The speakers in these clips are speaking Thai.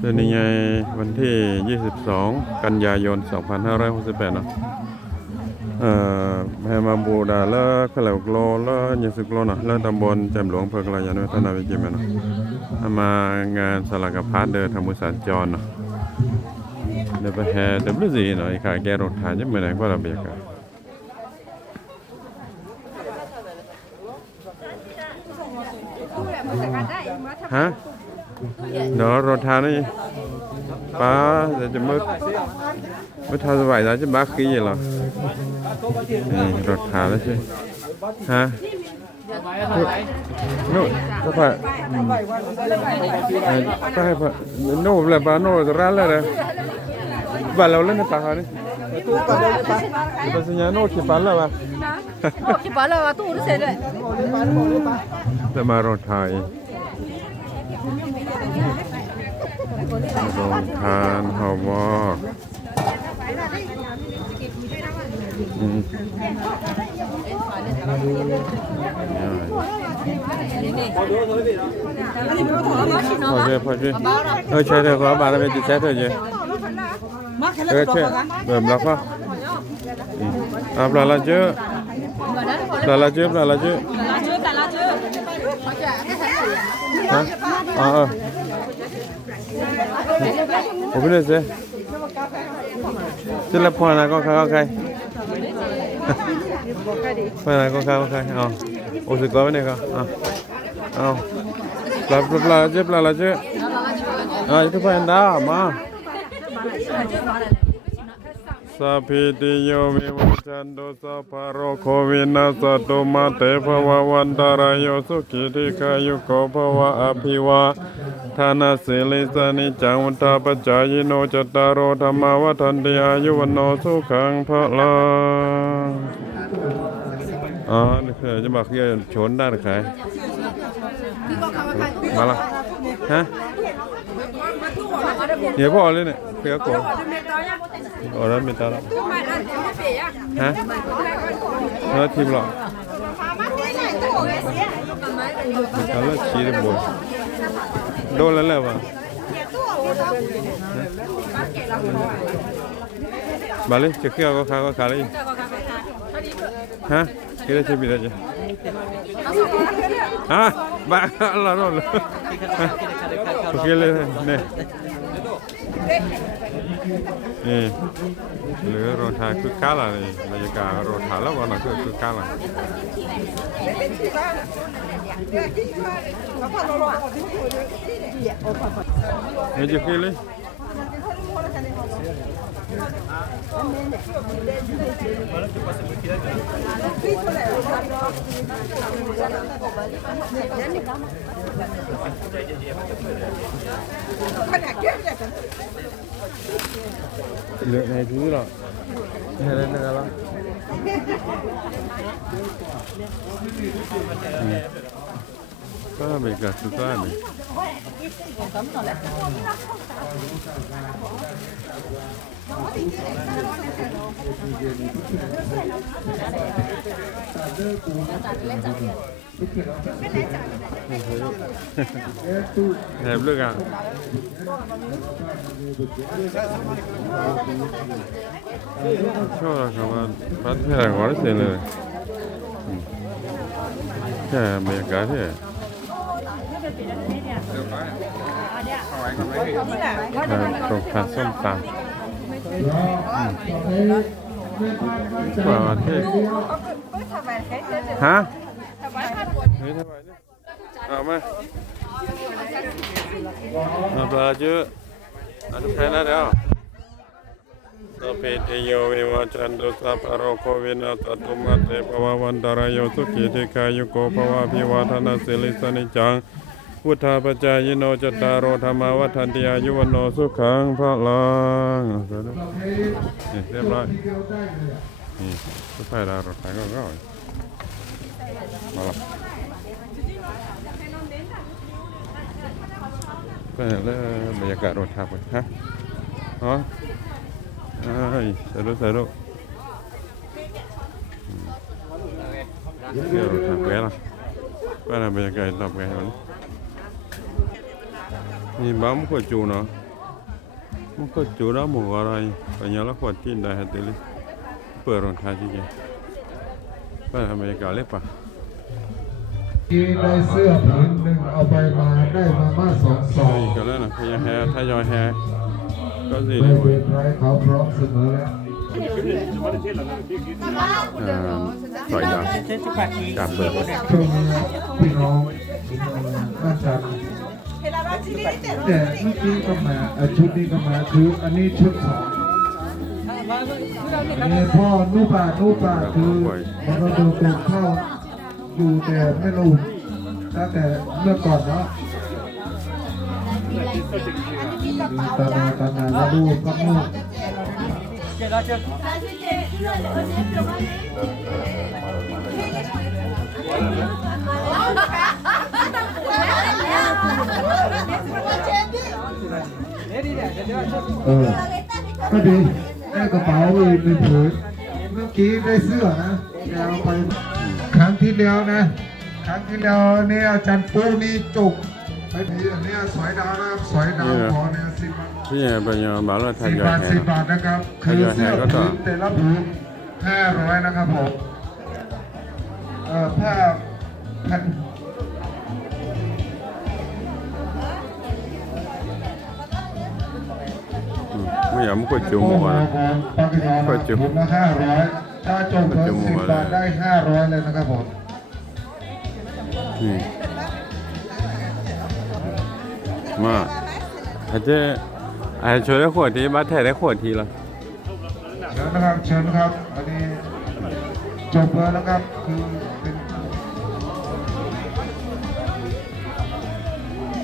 เป็นยังไงวันที่ 22 กันยายน 2568เนาะเอ่อแม่มาบูดาเละขะเหลวกโลเละยี่สิบโลนะเละตำบลแจ่มหลวงเพิกลายานุวัฒนาวิจิตรเนาะมางานสลักพัดเดินธรรมุสารจรเนาะเดี๋ยวไปแห่เดี๋ยวไม่สิเนาะไอ้ขาแกรถถ่ายจะเหมือนไหนก็ระเบียกอะฮะ เดี๋ยวรถทานนี่ป้าเดี๋ยวจะมืดมืดทานสบายแล้วจะบ้าขี้เหรอนี่รถทานแล้วใช่ฮะนู่นก็ผ่าก็ให้ผ่านู่ สงทานหอวอกพอเจพอเจเออใช่เถอะขอบาลเป็นจิตใจเถอะเจ้เออใช่เบิ่มแล้วก็อ่าปลาละเจอปลาละเจอปลาละเจอ ฮะอ๋อเออผมไม่ได้เสียจะรับพอนะก็เขาใครพอนะก็เขาใครอ๋อโอ้ สัพพิติโยวิวัจันโตสัพพโรโควินาสตุมาเตภวะวันตารโยสุขิติขายุโกภวะอภิวาทานาสิลิสานิจังวุฒาปจายโนจตารโอธรรมาวัฏันติอายุวันโนสุขังพลังอ๋อนี่คือจะบอกเยชนได้านขายมาละฮะเดี๋ยวพ่อเลยเนี่ยเพื่อโก อ๋อแล้วเป็นตาละฮะเล้วทีมหรอแล้วชี้ได้บ่โดนแล้วแล้ววะบาลีจะเกี่ยวก็ขาก็ขาเลยฮะเกี่ยวจะบิดอะไรฮะบ้าละรอดเลยโอเคเลยเนี่ย รทาคือก้าละนี่บรรยากาศโรทาแล้ววันนั้นคือคือก้าละเฮ้ยจะคิดเลย เหลือในที่ หรอเห็นอะไรแล้วก็บรรยากาศ สุดยอดเลยแถบเลือกอะ Şöyle kaman ben her var seni. Ya me gari. Trụ khá ส้มตำกว่าที่ฮะเฮ้ยทำไมเนี่ยเอามาเอาปลาเยอะเอาทุกแค่นั้นเดียวสัพเพเทโยวิวัจจันตุสัพพะโรโควินาสตุมาเตภวะวันตรายโยสุขีติกายุโกภวะพิวาทนาสิลิสนิจัง พุทธาปจายโนจตารโอธรรมาวัฏันติอายุวโนสุขังพระลังนี่เรียบร้อยนี่สุดท้ายแล้วรถไฟก็ก็มาละก็แล้วบรรยากาศรถทับฮะอ๋อ Ai, seru seru. Kia rồi thằng bé này. Bé này bây giờ cày tập cái này. Nhìn bấm của chủ nó. มันก็จูแล้วหมูอะไรปัญญาละขวดจีน ได้ฮะติลิเปิดรองเท้าจริงๆไปอเมริกาเลยปะที่ได้เสื้อผืนหนึ่งเอาไปมาได้มาม่าสองซองอีกแล้วนะพยาแฮถ้ายอยแฮก็สิไม่ได้หมเป็ดนไรเขาพร้อมเสมอแล้วอ่าสอยดาวจับเบิกช่วงนี้พี่น้องบ้านจันทร์ แต่เมื่อกี้ก็มาเอ่อชุดนี้ก็มาคืออันนี้ชุดสองนี่พ่อนูป่านูป่าคือมันเราดูดูเข้าอยู่แต่ไม่รู้ตั้งแต่เมื่อก่อนเนาะตานาตานาแล้วลูกก็ลูกเเออก็ดีได้กระเป๋าอีกหนึ่งผืนเมื่อกี้ได้เสื้อนะแกเอาไปครั้งที่แล้วนะ ครั้งที่แล้วเนี่ยอาจารย์ปูนี่จุก ไปทีอันเนี้ยสวยดาวนะครับสวยดาวขอเนี่ยสิบบาทพี่แฮปัญญาบาลทาสิยบอยบาทแฮสิบบาทนะครับคือเสื้อผืนแต่ละผืนห้าร้อยนะครับผมเอ่อผ้าพันไม่อยากมันก็จูหมูโอ้โหอะไรปากกยอนะผืนละห้าร้อยถ้าจงเพิ่มสิบบาทได้ห้าร้อยเลยนะครับผม มมาอาจจะอาจจะช่วยได้ขวดทีบัตรแท้ได้ขวดทีละเชิญนะครับเชิญนะครับอันนี้จบแล้วนะครับคือเป็น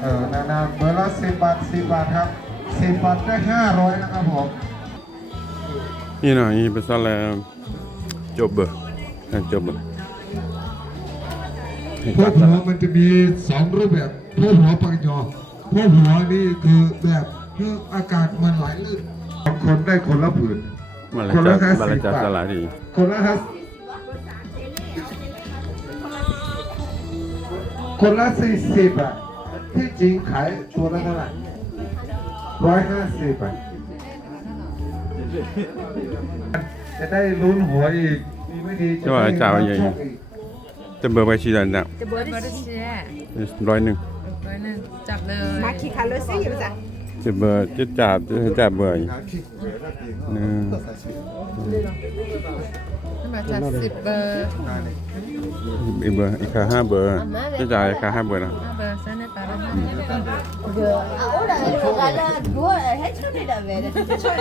เออนานาเบอร์ละสิบบาทสิบบาทครับสิบบาทได้ห้าร้อยนะครับผมนี่นะนี่เป็นอะไรจบเบอร์จบเบอร์พวกหัวมันจะมีสองรูปแบบพวกหัวปังยอ พวกหัวนี่คือแบบคืออากาศมันไหลลื่นสองคนได้คนละผืน มาเลยคนจัละดห้ามาสิเลยบจัดบาทสลายดีคนละห้าคนละสี่สิบอะที่จริงขายตัวละเท่าไหร่ร้อยห้าสิบอะจะได้ลุ้นหัวอีกดีไม่ดีจะได้รับโชคอีก จะเบอร์ไปชีดันเนี่ยจะเบอร์ที่เชียร้อยหนึ่ง ร้อยหนึ่งจับเลยมาขี่คาร์ลซี่อยู่จ้ะจะเบอร์จะจับจะจับเบอร์อีกหนึ่งมาจับสิบเบอร์อีกเบอร์อีกค่าห้าเบอร์จะจ่ายค่าห้าเบอร์นะ ห้าเบอร์เส้นในปลาแล้ว Ahora regala dua hecho ni dah beres. โชค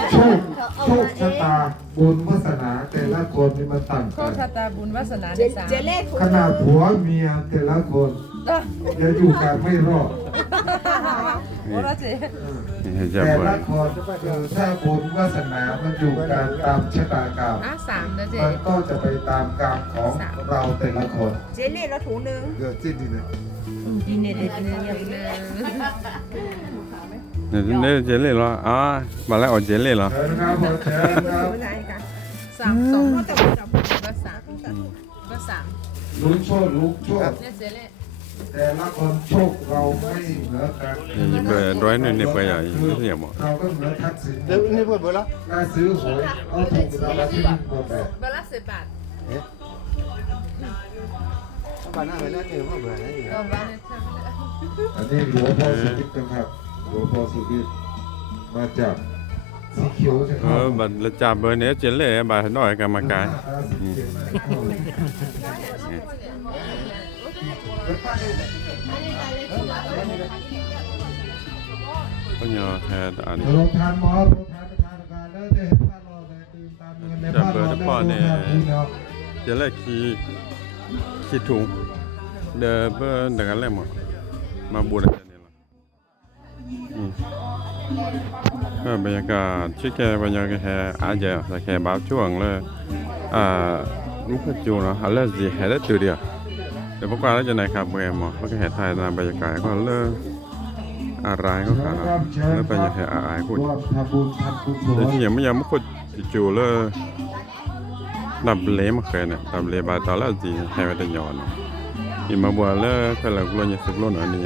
โชคชะตาบุญวาสนาแต่ละคนนี่มันต่างโชกัคนชะตาบุญวาสนาเจในสามเจเล่คุณขนาดผัวเมียแต่ละคน จะอยู่กันไม่รอดโอ้ละเจ๊นี่จะแต่เบอละร์คนคือถ้าบุญวาสนามันอยู่กันตามชะตากรรมอะสามเด้อเจ๊มันก็จะไปตามกรรมของเราแต่ละคนเจเล่แล้วถุงหนึ่งดีเน็ตเด็ดเนื้อยังเนื้อเนี่ยเนี่ยเจเล่เหรออ๋อมาแล้วเอาเจเล่เหรอเชิญครับผมเชิญครับไม่ได้ค่ะสามสองก็แต่จับเบอร์สามเบอร์สามลุ้นโชคลุ้นโชคเนี่ยเจ๊เล่ แต่ละคนโชคเราไม่เหมือนกันนี่เบอร์ร้อยหนึ่งเนี่ยเบอร์ใหญ่ไม่ใช่หมดเราก็เหมือนทักษิณนี่เปิดเบอร์แล้วได้ซื้อหวยเอาถูกรางวัลที่หนึ่งหมดเลยเบอร์ละสิบบาทบ้านหน้าไปแล้วเนี่ยว่าเบอร์อะไรอีกก็บ้านเนี่ยเธออันนี้หลวงพ่อสุกิตนะครับหลวงพ่อสุกิตมาจาก สีเขียวใช่ไหมเออบัตรจับเบอร์เนี่ยเจเล่บัตรน้อยกรรมการสีเขียวนะครับก็ยอแทนอันนี้ โรงทานหมอโรงทานประธานการแล้วจะเห็นผ้ารอเลยตื่นตามเงินในผ้ารอได้โรงทานคุณเนาะเจเล่ขี่ขี่ถุงเดอเบอร์ดังนั้นแหละหมดมาบูรณาเนี่ยละอืมก็ บรรยากาศชิคแกบรรยากาศแค่อาจจะสักแค่บางช่วงเลยอ่ามุขจูเนาะอะไรสิแค่ได้ตัวเดียวแต่พวกเราจะไหนครับเบอร์หมอพวกแค่ถ่ายตามบรรยากาศก็เลิกอะไรก็ขาดแล้วบรรยากาศอะไรพูดร่วมทำบุญทำกุศแต่ที่ยังไม่ยังไม่กดจูเลยดับเละมาเคยเนี่ยดับเละบาตาแล้วจีให้ไปแต่ย้อนอีมาบัวเลยเพื่อเรากลัวจะสึกล้นอันนี้